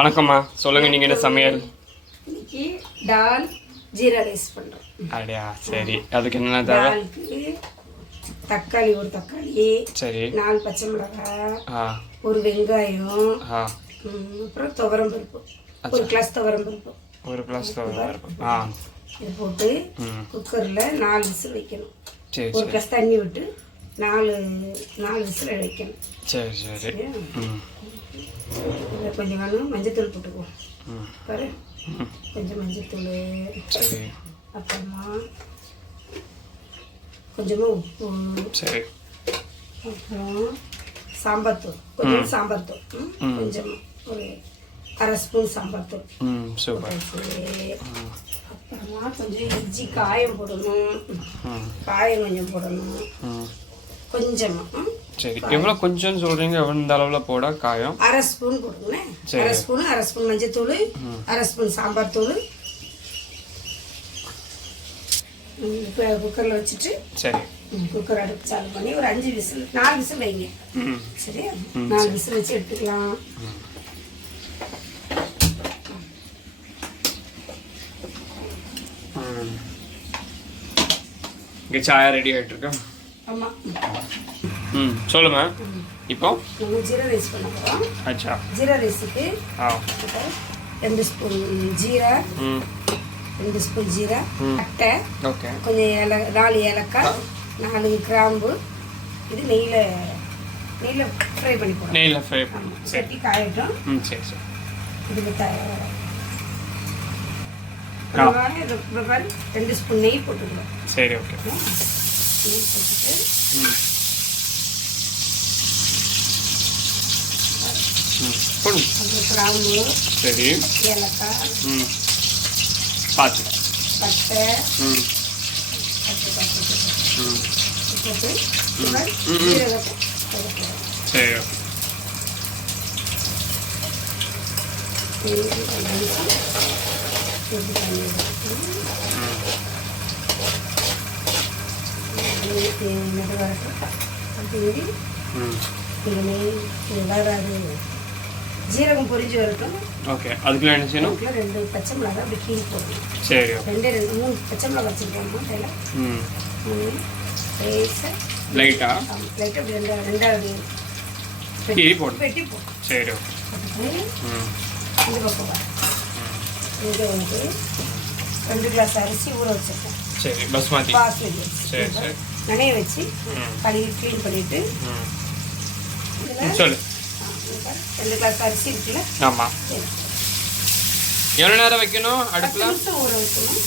வணக்கம்மா, சொல்லுங்க நீங்க என்ன சமையல்? இன்னைக்கு டால் ஜீரா ரைஸ் பண்றோம். அப்படியா, சரி. அதுக்கு என்ன தேவை? டாலுக்கு தக்காளி, ஒரு தக்காளி, சரி, 4 பச்சை மிளகாய், ஒரு வெங்காயம், அப்புறம் துவரம் பருப்பு, ஒரு கிளாஸ் துவரம் பருப்பு, இது போட்டு குக்கர்ல 4 விசில் வைக்கணும். ஒரு கிளாஸ் தண்ணி விட்டு 4 விசில் வைக்கணும். சரி சரி. கொஞ்சம் மஞ்சத்தூள் போட்டுக்குவோம். பாரு, கொஞ்சம் மஞ்சத்தூள், சரி, அப்புறமா கொஞ்சமாக உப்பு, சரி, அப்புறம் சாம்பார் தூள், கொஞ்சம் சாம்பார் தூள், கொஞ்சம் ஒரு 1/2 ஸ்பூன் சாம்பார் தூள், அப்புறமா கொஞ்சம் இஞ்சி காயம் போடணும், காயம் கொஞ்சம் போடணும், கொஞ்சமாக. சரி, எவ்வளோ கொஞ்சம் சொல்றீங்க? எந்த அளவில் போட காயம்? 1/2 ஸ்பூன் போடுங்களேன். 1/2 ஸ்பூன் மஞ்சத்தூள், 1/2 ஸ்பூன் சாம்பார் தூள். இப்போ குக்கரில் வச்சுட்டு, சரி, குக்கர் அடுப்பு சாலு பண்ணி ஒரு 4 விசில் வைங்க. சரி, 4 விசில் வச்சு எடுத்துக்கலாம். இங்கே சாயா ரெடி ஆகிட்டு இருக்கா? ஆமாம். சொல்லுமா. இப்போ நம்ம ஜீரா ரைஸ் பண்ண போகிறோம். அச்சா, ஜீரா ரைஸுக்கு 2 ஸ்பூன் ஜீரா, 2 ஸ்பூன் ஜீரா, பட்டை, ஓகே, கொஞ்சம் 4 ஏலக்காய், 4 கிராம்பு. இது நெய்யில் ஃப்ரை பண்ணி போடுறோம். நெய்யில் ஃப்ரை பண்ணி சட்டி காயட்டும். சரி சரி. இதுக்கு 2 ஸ்பூன் நெய் போட்டுக்கலாம். சரி, ஓகே. நெய் போட்டுட்டு அப்புறம் கிராம்பு, சரி, ஏலக்காய், பார்த்து பட்டை, போட்டு சரி, ஜீரகம் பொரிஞ்சு வரட்டும். ஓகே, அதுக்குள்ள என்ன செய்யணும்? 2 பச்சை மிளகாய் அப்படி கீழ் போடணும். சரி, 3 பச்சை மிளகாய் வச்சுருக்கோம். லைட்டா அப்படி ரெண்டாவது வெட்டி போடும். சரி, இந்த பக்கம் இங்கே வந்து 2 கிளாஸ் அரிசி ஊற வச்சுருக்கேன். சரி, பாஸ்மதி. சரி சரி. நனைய வச்சு கழுவி க்ளீன் பண்ணிவிட்டு, சொல்லு. 2 கிளாஸ் அரிசி இருக்குல்ல? ஆமாம். எவ்வளோ நேரம் வைக்கணும் அடுப்பில்? 10 நிமிஷம் ஊற வைக்கணும்.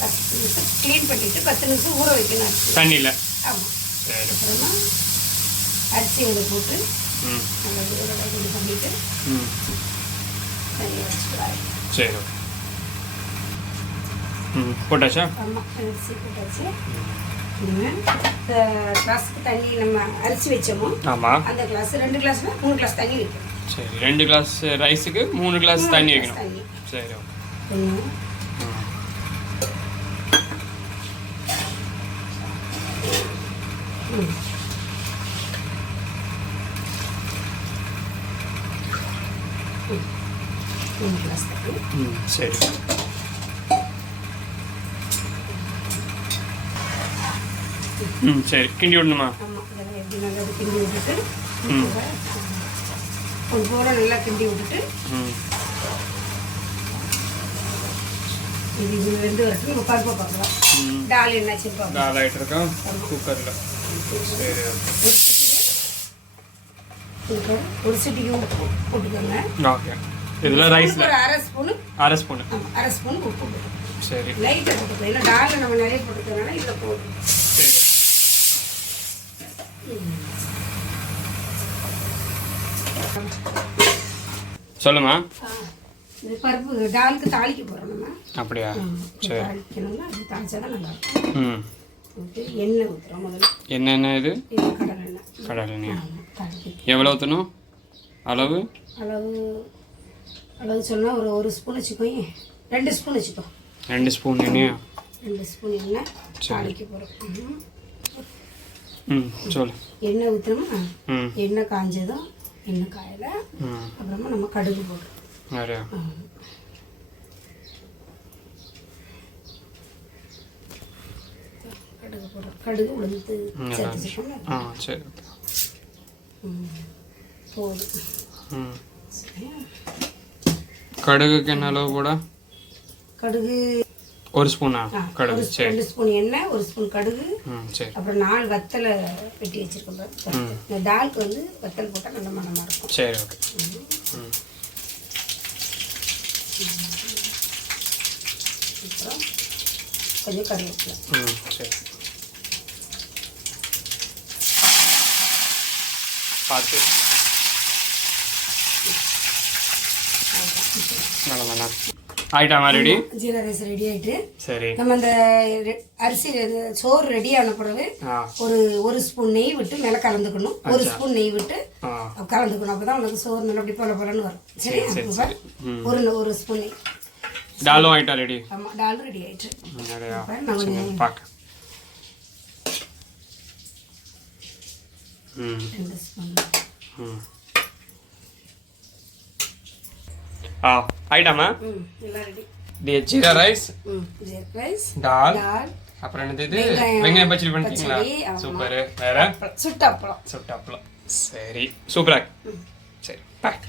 10 நிமிஷம் க்ளீன் பண்ணிவிட்டு 10 நிமிஷம் ஊற வைக்கணும் தண்ணியில். ஆமாம். சரி. அப்புறமா அரிசி இதில் போட்டு நல்லா இது பண்ணிவிட்டு தண்ணியை வச்சுக்கலாம். சரி, போட்டாச்சா? ஆமாம், அரிசி போட்டாச்சு. கிளாஸுக்கு தண்ணி நம்ம அரிசி வச்சோமோ, ஆமாம், அந்த கிளாஸ் 2 கிளாஸ்னா 3 கிளாஸ் தண்ணி வைக்கணும். சரி, 2 கிளாஸ் ரைஸுக்கு 3 கிளாஸ் தண்ணி வைக்கணும். சரி, சரி. சரி, கிண்டி விடணுமா? ஆமாம், இதெல்லாம் எப்படி நல்லா கிண்டி விட்டுட்டு ஒரு போல நல்லா கிண்டி விட்டுட்டு இது வெந்து வரட்டும். நம்ம பருப்பை பார்க்கலாம். டால் என்னாச்சு பார்க்கலாம். டால் ஆகிட்டு இருக்கோம் குக்கரில். சரி, ஒரு சிட்டிக்கு உப்பு போட்டுக்கோங்க. ஓகே. இதில் ரைஸில் ஒரு 1/2 ஸ்பூன் உப்பு போட்டுக்கோங்க. சரி, லைட்டாக போட்டுக்கோங்க. ஏன்னா டாலில் நம்ம நிறைய போட்டுக்கிறதுனால இதில் போடும். சரி. சொல்லுமா. இது பருப்பு டாலுக்கு தாளிக்க போகிறோம் நம்ம. அப்படியா? சரி, தாளிக்கணும்னா அது தாளிச்சா தான் நல்லாயிருக்கும். எண்ணெய் ஊற்றுறோம் முதல்ல. என்ன இது? கடலை எண்ணெய். எவ்வளோ ஊற்றணும்? அளவு சொன்னால் ஒரு ஸ்பூன் வச்சுக்கோங்க. 2 ஸ்பூன் வச்சுக்கோ. 2 ஸ்பூன் எண்ணெயா? 2 ஸ்பூன் எண்ணெய் தாளிக்க போகிறோம். சொல்லு. எண்ணெய் ஊற்றணுமா? எண்ணெய் காஞ்சதும் எண்ணெய் காயில அப்புறமா நம்ம கடுகு போடுறோம். கடுகு போடுறோம். கடுகு உளுந்து சேர்த்துக்கணும். சரி போதும். கடுகுக்கு என்ன அளவு போட? கடுகு 1 ஸ்பூனா? கடுகு சரி. 2 ஸ்பூன் எண்ணெய், 1 ஸ்பூன் கடுகு, சரி. அப்புறம் 4 வத்தலை வெட்டி வச்சிருக்கோம். இந்த தாலுக்கு வந்து வத்தல் போட்டால் நல்ல மனமாக இருக்கும். சரி ஓகே. அப்புறம் கொஞ்சம் கருவேப்பிலை. சரி. பார்த்து நல்லா ஆயிட்டாமா ரெடி? ஜீரா ரைஸ் ரெடி ஆயிட்டு. சரி. நம்ம அந்த அரிசி சோறு ரெடி ஆன பிறகு ஒரு ஸ்பூன் நெய் விட்டு மேலே கலந்துக்கணும். 1 ஸ்பூன் நெய் விட்டு கலந்துக்கணும். அப்பதான் உனக்கு சோறு நல்லா அப்படி போலன்னு வரும். சரி. ஒரு ஸ்பூன் நெய். டாலும் ஆயிட்டா ரெடி? ஆமா, டாலும் ரெடி ஆயிட்டு. பார்க்க 2 ஸ்பூன். ஆயிட்டாமா? எல்லாம் ரெடி. ஜீரா ரைஸ், டால், டால், அப்புறம் என்னது வெங்காயம் பச்சடி பண்ணிட்டீங்களா? சூப்பர். வேற சுட்டாப்பளம். சரி சூப்பரா. சரி பேக்.